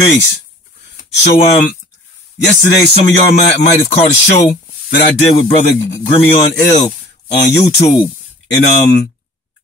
Peace. So, yesterday, some of y'all might have caught a show that I did with brother Grimion Ill on YouTube. And,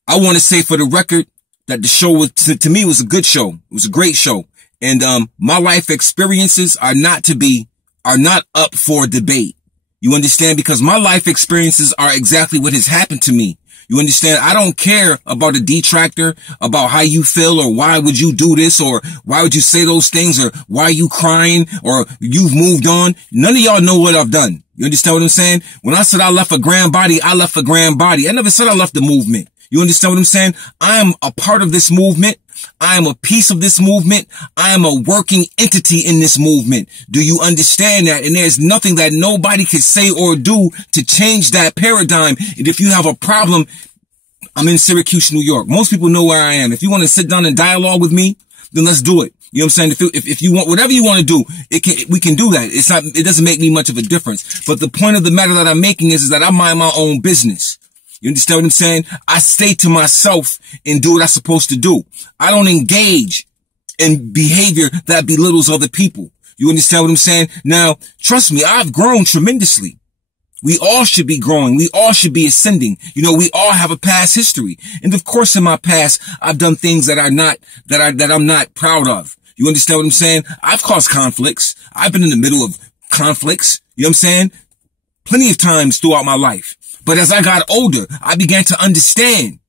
I want to say for the record that the show was, to me, was a good show. It was a great show. And, my life experiences are not up for debate. You understand? Because my life experiences are exactly what has happened to me. You understand? I don't care about a detractor, about how you feel, or why would you do this, or why would you say those things, or why are you crying, or you've moved on. None of y'all know what I've done. You understand what I'm saying? When I said I left a grand body, I left a grand body. I never said I left the movement. You understand what I'm saying? I am a part of this movement. I am a piece of this movement. I am a working entity in this movement. Do you understand that? And there's nothing that nobody can say or do to change that paradigm. And if you have a problem, I'm in Syracuse, New York. Most people know where I am. If you want to sit down and dialogue with me, then let's do it. You know what I'm saying? If you want, whatever you want to do, we can do that. It doesn't make me much of a difference. But the point of the matter that I'm making is that I mind my own business. You understand what I'm saying? I stay to myself and do what I'm supposed to do. I don't engage in behavior that belittles other people. You understand what I'm saying? Now, trust me, I've grown tremendously. We all should be growing. We all should be ascending. You know, we all have a past history. And of course, in my past, I've done things that I'm not proud of. You understand what I'm saying? I've caused conflicts. I've been in the middle of conflicts. You know what I'm saying? Plenty of times throughout my life. But as I got older, I began to understand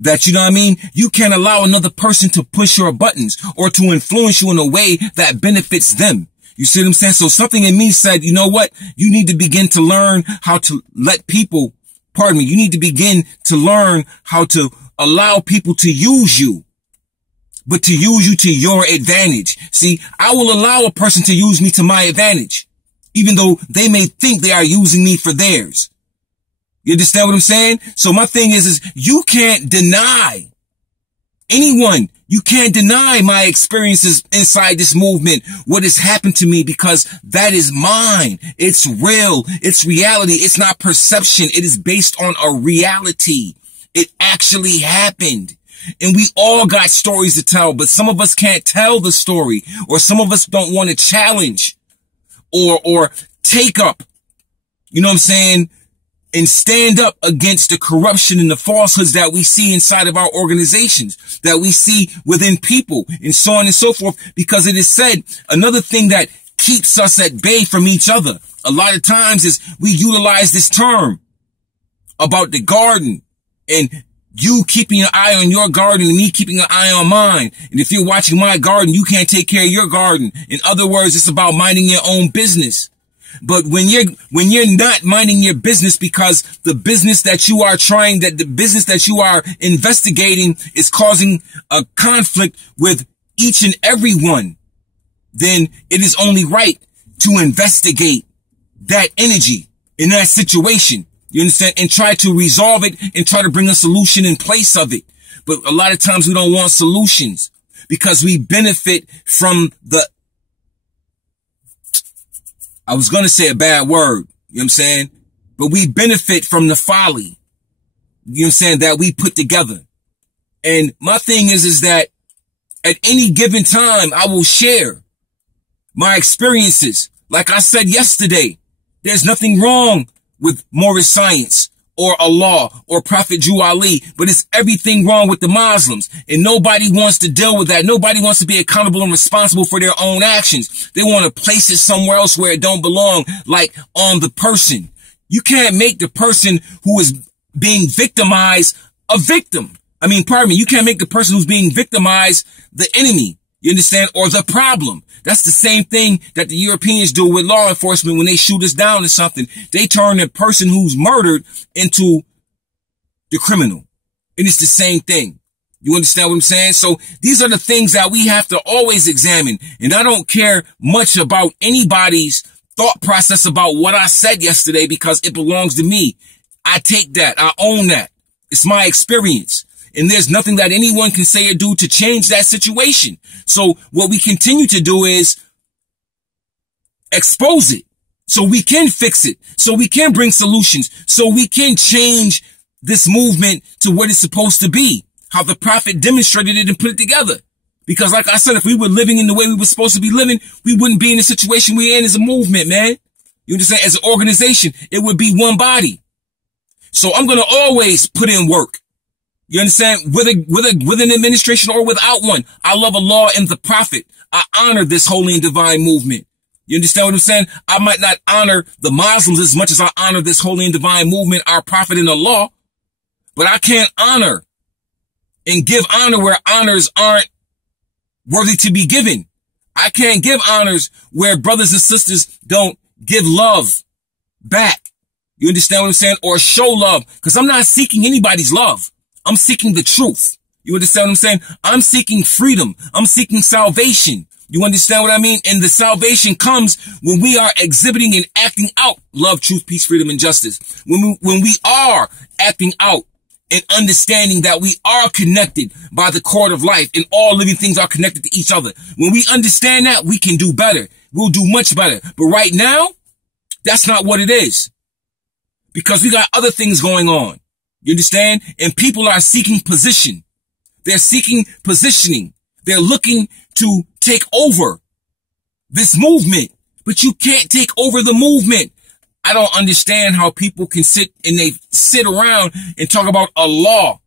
that, you know what I mean? You can't allow another person to push your buttons or to influence you in a way that benefits them. You see what I'm saying? So something in me said, you know what? You need to begin to learn how to let people, you need to begin to learn how to allow people to use you, but to use you to your advantage. See, I will allow a person to use me to my advantage, even though they may think they are using me for theirs. You understand what I'm saying? So my thing is you can't deny anyone. You can't deny my experiences inside this movement, what has happened to me, because that is mine. It's real. It's reality. It's not perception. It is based on a reality. It actually happened. And we all got stories to tell, but some of us can't tell the story, or some of us don't want to challenge or take up, you know what I'm saying, and stand up against the corruption and the falsehoods that we see inside of our organizations, that we see within people, and so on and so forth, because it is said, another thing that keeps us at bay from each other a lot of times is we utilize this term about the garden, and you keeping an eye on your garden and me keeping an eye on mine. And if you're watching my garden, you can't take care of your garden. In other words, it's about minding your own business. But when you're not minding your business because the business that you are investigating is causing a conflict with each and every one, then it is only right to investigate that energy in that situation. You understand? And try to resolve it and try to bring a solution in place of it. But a lot of times we don't want solutions because we benefit from I was going to say a bad word, you know what I'm saying? But we benefit from the folly, you know what I'm saying, that we put together. And my thing is that at any given time, I will share my experiences. Like I said yesterday, there's nothing wrong with Moorish science or Allah or Prophet Drew Ali, but it's everything wrong with the Muslims. And nobody wants to deal with that. Nobody wants to be accountable and responsible for their own actions. They want to place it somewhere else where it don't belong, like on the person. You can't make the person who is being victimized a victim. You can't make the person who's being victimized the enemy. You understand? Or the problem. That's the same thing that the Europeans do with law enforcement when they shoot us down or something. They turn the person who's murdered into the criminal. And it's the same thing. You understand what I'm saying? So these are the things that we have to always examine. And I don't care much about anybody's thought process about what I said yesterday because it belongs to me. I take that. I own that. It's my experience. And there's nothing that anyone can say or do to change that situation. So what we continue to do is expose it so we can fix it, so we can bring solutions, so we can change this movement to what it's supposed to be, how the Prophet demonstrated it and put it together. Because like I said, if we were living in the way we were supposed to be living, we wouldn't be in the situation we're in as a movement, man. You understand? As an organization, it would be one body. So I'm going to always put in work. You understand? With an administration or without one. I love Allah and the Prophet. I honor this holy and divine movement. You understand what I'm saying? I might not honor the Muslims as much as I honor this holy and divine movement, our Prophet and Allah. But I can't honor and give honor where honors aren't worthy to be given. I can't give honors where brothers and sisters don't give love back. You understand what I'm saying? Or show love. Because I'm not seeking anybody's love. I'm seeking the truth. You understand what I'm saying? I'm seeking freedom. I'm seeking salvation. You understand what I mean? And the salvation comes when we are exhibiting and acting out love, truth, peace, freedom, and justice. When we are acting out and understanding that we are connected by the cord of life and all living things are connected to each other. When we understand that, we can do better. We'll do much better. But right now, that's not what it is. Because we got other things going on. You understand? And people are seeking position. They're seeking positioning. They're looking to take over this movement. But you can't take over the movement. I don't understand how people can sit around and talk about Allah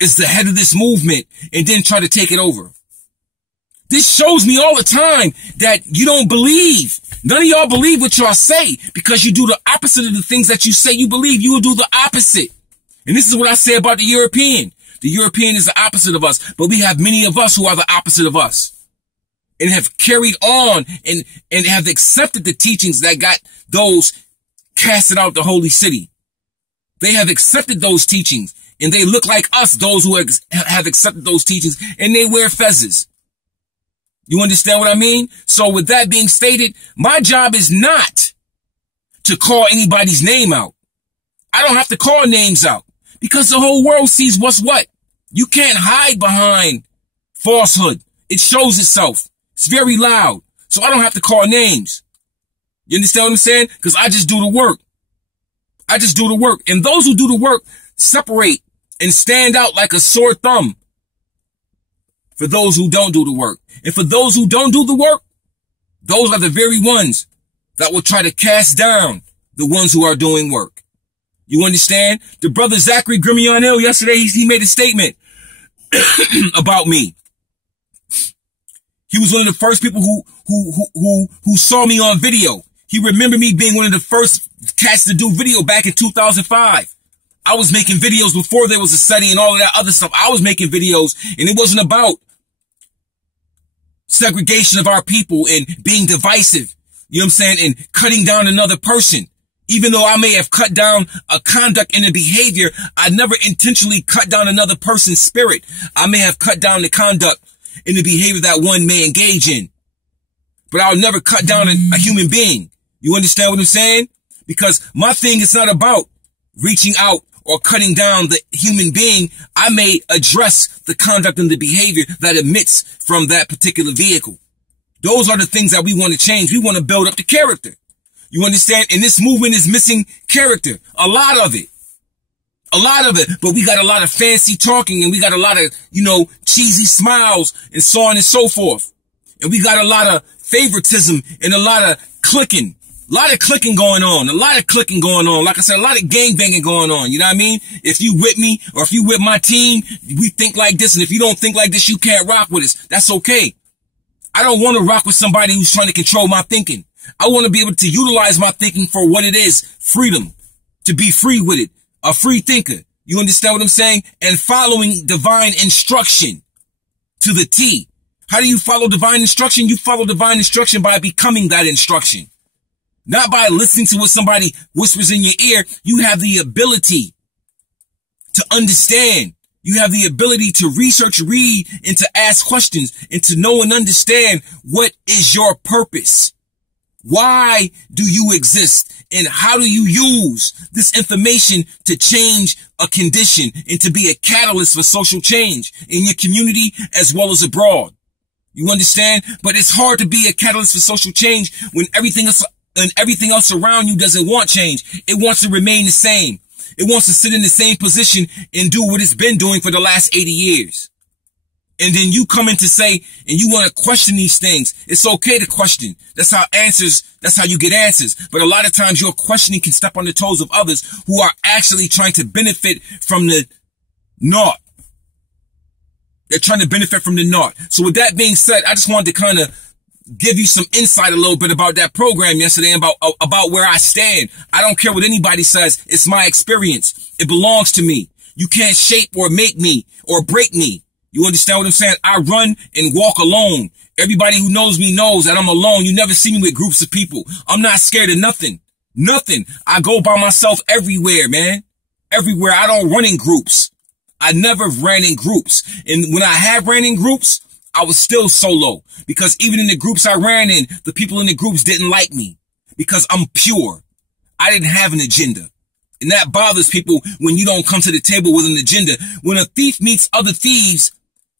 is the head of this movement and then try to take it over. This shows me all the time that you don't believe. None of y'all believe what y'all say because you do the opposite of the things that you say you believe. You will do the opposite. And this is what I say about the European. The European is the opposite of us, but we have many of us who are the opposite of us and have carried on and have accepted the teachings that got those casted out the holy city. They have accepted those teachings and they look like us, those who have accepted those teachings, and they wear fezzes. You understand what I mean? So with that being stated, my job is not to call anybody's name out. I don't have to call names out because the whole world sees what's what. You can't hide behind falsehood. It shows itself. It's very loud. So I don't have to call names. You understand what I'm saying? Because I just do the work. I just do the work. And those who do the work separate and stand out like a sore thumb for those who don't do the work. And for those who don't do the work, those are the very ones that will try to cast down the ones who are doing work. You understand? The brother Zachary Grimion Hill, yesterday, he made a statement about me. He was one of the first people who saw me on video. He remembered me being one of the first cats to do video back in 2005. I was making videos before there was a study and all of that other stuff. I was making videos and it wasn't about segregation of our people and being divisive. You know what I'm saying? And cutting down another person. Even though I may have cut down a conduct and a behavior, I never intentionally cut down another person's spirit. I may have cut down the conduct and the behavior that one may engage in. But I'll never cut down a human being. You understand what I'm saying? Because my thing is not about reaching out or cutting down the human being. I may address the conduct and the behavior that emits from that particular vehicle. Those are the things that we want to change. We want to build up the character. You understand? And this movement is missing character. A lot of it. A lot of it. But we got a lot of fancy talking and we got a lot of, cheesy smiles and so on and so forth. And we got a lot of favoritism and a lot of clicking. A lot of clicking going on. A lot of clicking going on. Like I said, a lot of gangbanging going on. You know what I mean? If you with me or if you with my team, we think like this. And if you don't think like this, you can't rock with us. That's okay. I don't want to rock with somebody who's trying to control my thinking. I want to be able to utilize my thinking for what it is. Freedom. To be free with it. A free thinker. You understand what I'm saying? And following divine instruction to the T. How do you follow divine instruction? You follow divine instruction by becoming that instruction. Not by listening to what somebody whispers in your ear. You have the ability to understand. You have the ability to research, read, and to ask questions and to know and understand what is your purpose. Why do you exist? And how do you use this information to change a condition and to be a catalyst for social change in your community as well as abroad? You understand? But it's hard to be a catalyst for social change when everything else around you doesn't want change. It wants to remain the same. It wants to sit in the same position and do what it's been doing for the last 80 years. And then you come in to say, and you want to question these things. It's okay to question. That's how you get answers. But a lot of times your questioning can step on the toes of others who are actually trying to benefit from the naught. They're trying to benefit from the naught. So with that being said, I just wanted to kind of give you some insight a little bit about that program yesterday and about where I stand. I don't care what anybody says. It's my experience. It belongs to me. You can't shape or make me or break me. You understand what I'm saying? I run and walk alone. Everybody who knows me knows that I'm alone. You never see me with groups of people. I'm not scared of nothing. Nothing. I go by myself everywhere, man. Everywhere. I don't run in groups. I never ran in groups. And when I have ran in groups, I was still solo. Because even in the groups I ran in, the people in the groups didn't like me. Because I'm pure. I didn't have an agenda. And that bothers people when you don't come to the table with an agenda. When a thief meets other thieves,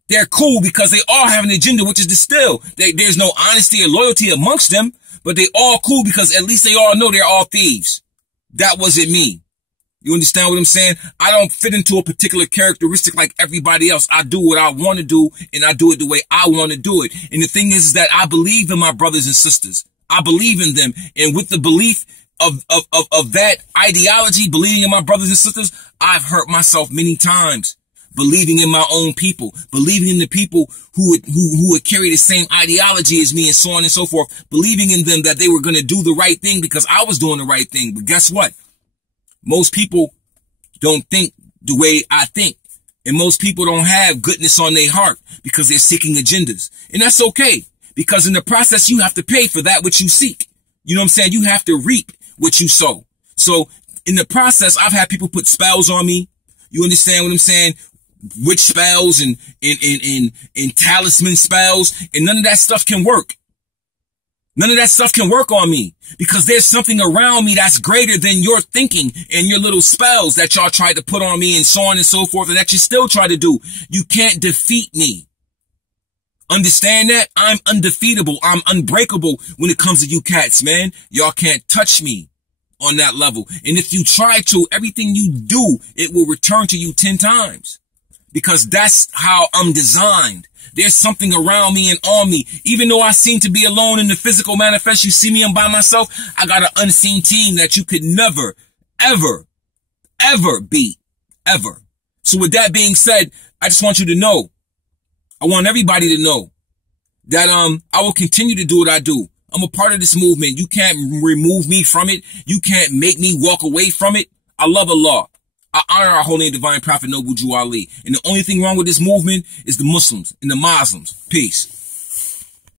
they're cool because they all have an agenda, which is to steal. There's no honesty or loyalty amongst them, but they all cool because at least they all know they're all thieves. That wasn't me. You understand what I'm saying? I don't fit into a particular characteristic like everybody else. I do what I want to do, and I do it the way I want to do it. And the thing is that I believe in my brothers and sisters. I believe in them. And with the belief of that ideology, believing in my brothers and sisters, I've hurt myself many times. Believing in my own people, believing in the people who would carry the same ideology as me and so on and so forth, believing in them that they were going to do the right thing because I was doing the right thing. But guess what? Most people don't think the way I think. And most people don't have goodness on their heart because they're seeking agendas. And that's okay, because in the process, you have to pay for that which you seek. You know what I'm saying? You have to reap what you sow. So in the process, I've had people put spells on me. You understand what I'm saying? Witch spells and talisman spells, and none of that stuff can work. None of that stuff can work on me because there's something around me that's greater than your thinking and your little spells that y'all tried to put on me and so on and so forth, and that you still try to do. You can't defeat me. Understand that? I'm undefeatable. I'm unbreakable when it comes to you cats, man. Y'all can't touch me on that level. And if you try to, everything you do, it will return to you 10 times. Because that's how I'm designed. There's something around me and on me. Even though I seem to be alone in the physical manifest, you see me, I'm by myself. I got an unseen team that you could never, ever, ever beat. Ever. So with that being said, I just want you to know, I want everybody to know that I will continue to do what I do. I'm a part of this movement. You can't remove me from it. You can't make me walk away from it. I love Allah. I honor our holy and divine prophet, Noble Jew Ali. And the only thing wrong with this movement is the Muslims and the Muslims. Peace.